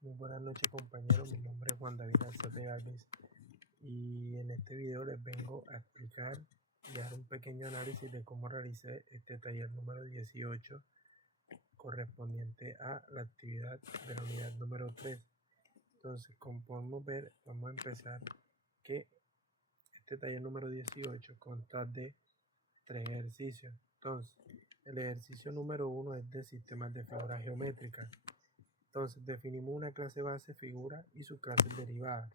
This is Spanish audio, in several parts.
Muy buenas noches compañeros, mi nombre es Juan David Alzate Galvez y en este video les vengo a explicar y dar un pequeño análisis de cómo realicé este taller número 18 correspondiente a la actividad de la unidad número 3. Entonces, como podemos ver, vamos a empezar que este taller número 18 consta de 3 ejercicios. Entonces, el ejercicio número 1 es de sistemas de figuras geométricas. Entonces definimos una clase base figura y sus clases derivadas.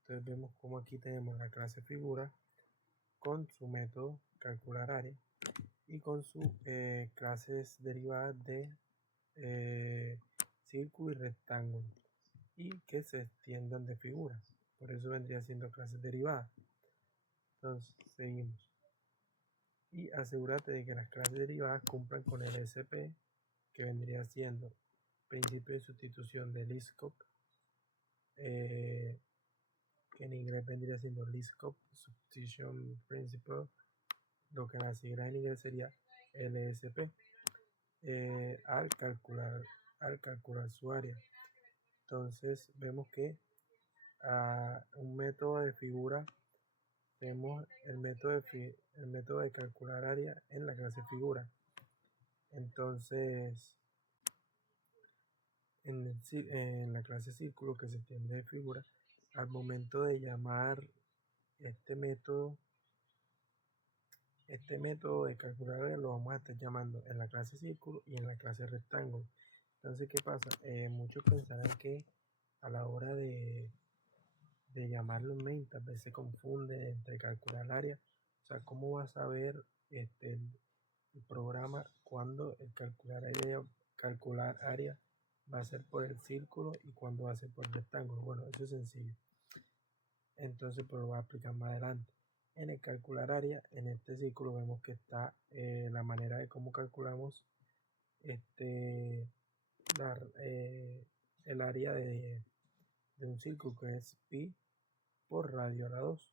Entonces vemos como aquí tenemos la clase figura con su método calcular área y con sus clases derivadas de círculo y rectángulo y que se extiendan de figuras. Por eso vendría siendo clases derivadas. Entonces seguimos. Y asegúrate de que las clases derivadas cumplan con el SP, que vendría siendo principio de sustitución del ISCOP, que en inglés vendría siendo LISCOP, Substitution Principle, lo que en la sigla en inglés sería LSP, al calcular su área. Entonces vemos que a un método de figura tenemos el método de calcular área en la clase figura. Entonces en la clase círculo que se extiende de figura, al momento de llamar este método de calcular área lo vamos a estar llamando en la clase círculo y en la clase rectángulo. Entonces, ¿qué pasa? Muchos pensarán que a la hora de llamarlo en main, tal vez se confunde entre calcular área. O sea, ¿cómo va a saber el programa cuando el calcular área va a ser por el círculo y cuando va a ser por el rectángulo? Bueno, eso es sencillo. Entonces, pues lo voy a explicar más adelante. En el calcular área, en este círculo vemos que está la manera de cómo calculamos este, el área de un círculo, que es pi por radio a la 2.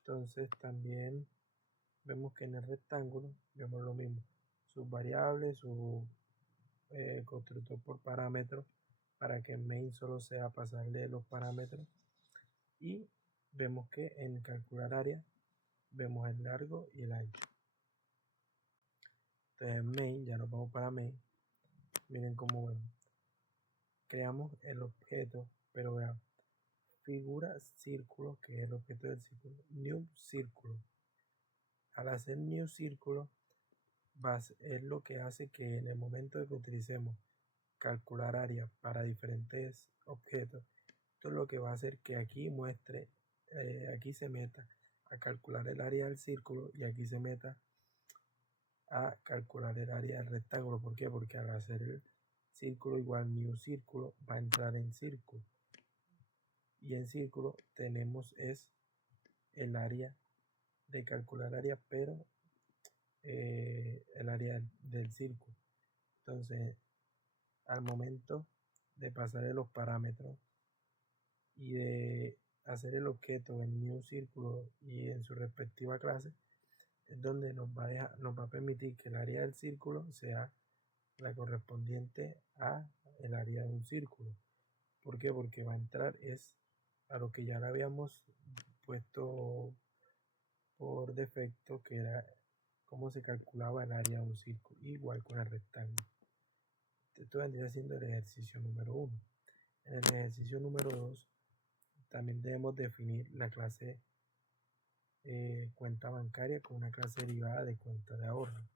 Entonces también vemos que en el rectángulo vemos lo mismo, sus variables, su constructor por parámetros, para que en main solo sea pasarle los parámetros, y vemos que en calcular área vemos el largo y el ancho. Entonces en main, ya nos vamos para main, miren cómo vemos, creamos el objeto, pero vean, figura círculo, que es el objeto del círculo, new círculo. Al hacer new círculo es lo que hace que en el momento de que utilicemos calcular área para diferentes objetos, esto es lo que va a hacer que aquí muestre, aquí se meta a calcular el área del círculo y aquí se meta a calcular el área del rectángulo. ¿Por qué? Porque al hacer el círculo igual new círculo va a entrar en círculo, y en círculo tenemos es el área de calcular área, pero el área del círculo. Entonces, al momento de pasarle los parámetros y de hacer el objeto en new círculo y en su respectiva clase, es donde nos va a permitir que el área del círculo sea la correspondiente a el área de un círculo. ¿Por qué? Porque va a entrar es a lo que ya le habíamos puesto por defecto, que era cómo se calculaba el área de un círculo, igual con el rectángulo. Esto vendría siendo el ejercicio número 1. En el ejercicio número 2 también debemos definir la clase cuenta bancaria con una clase derivada de cuenta de ahorro.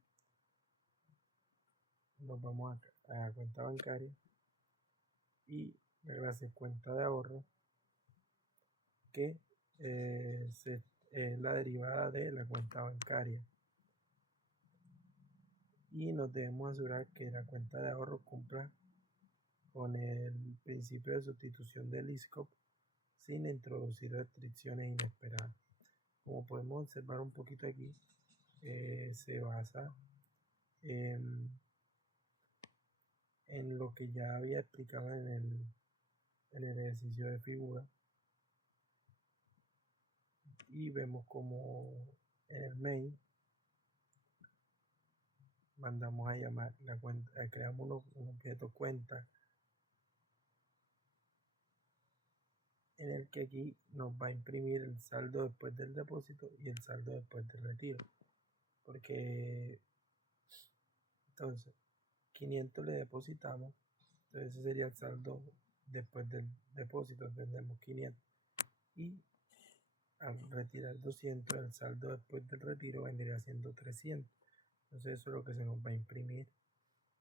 Nos vamos a cuenta bancaria y la clase cuenta de ahorro, que es la derivada de la cuenta bancaria, y nos debemos asegurar que la cuenta de ahorro cumpla con el principio de sustitución del ISCOP sin introducir restricciones inesperadas. Como podemos observar un poquito aquí, se basa en lo que ya había explicado en el ejercicio de figura, y vemos como en el main mandamos a llamar la cuenta, creamos un objeto cuenta en el que aquí nos va a imprimir el saldo después del depósito y el saldo después del retiro. Porque entonces 500 le depositamos, entonces ese sería el saldo después del depósito, tendremos 500. Y al retirar 200, el saldo después del retiro vendría siendo 300. Entonces eso es lo que se nos va a imprimir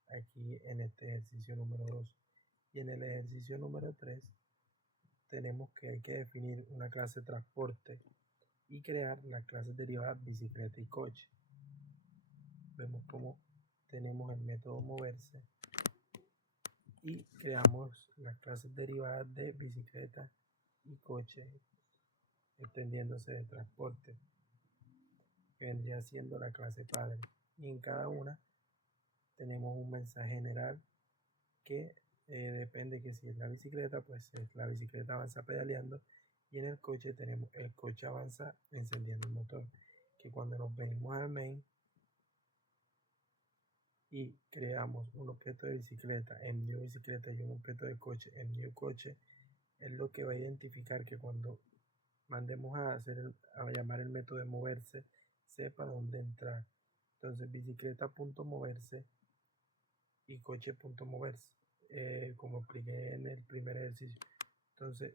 aquí en este ejercicio número 2. Y en el ejercicio número 3 tenemos que hay que definir una clase de transporte y crear las clases derivadas bicicleta y coche. Vemos cómo tenemos el método moverse y creamos las clases derivadas de bicicleta y coche, extendiéndose de transporte, que vendría siendo la clase padre. Y en cada una tenemos un mensaje general que depende que si es la bicicleta, pues la bicicleta avanza pedaleando, y en el coche tenemos el coche avanza encendiendo el motor. Que cuando nos venimos al main y creamos un objeto de bicicleta en new bicicleta y un objeto de coche en new coche, es lo que va a identificar que cuando mandemos a llamar el método de moverse, sepa dónde entrar. Entonces bicicleta.moverse y coche.moverse, como expliqué en el primer ejercicio. Entonces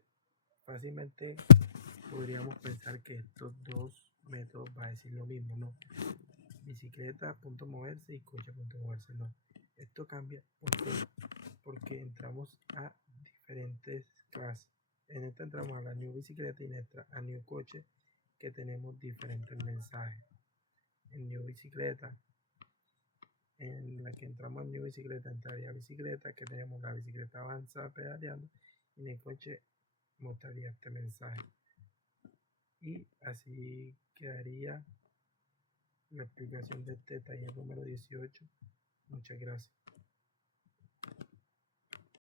fácilmente podríamos pensar que estos dos métodos va a decir lo mismo, ¿no? Bicicleta.moverse y coche.moverse, no. Esto cambia porque entramos a diferentes clases. En esta entramos a la new bicicleta y en esta a new coche, que tenemos diferentes mensajes. En new bicicleta, en la que entramos en new bicicleta, entraría bicicleta, que tenemos la bicicleta avanza pedaleando, y en el coche mostraría este mensaje. Y así quedaría la explicación de este taller número 18. Muchas gracias.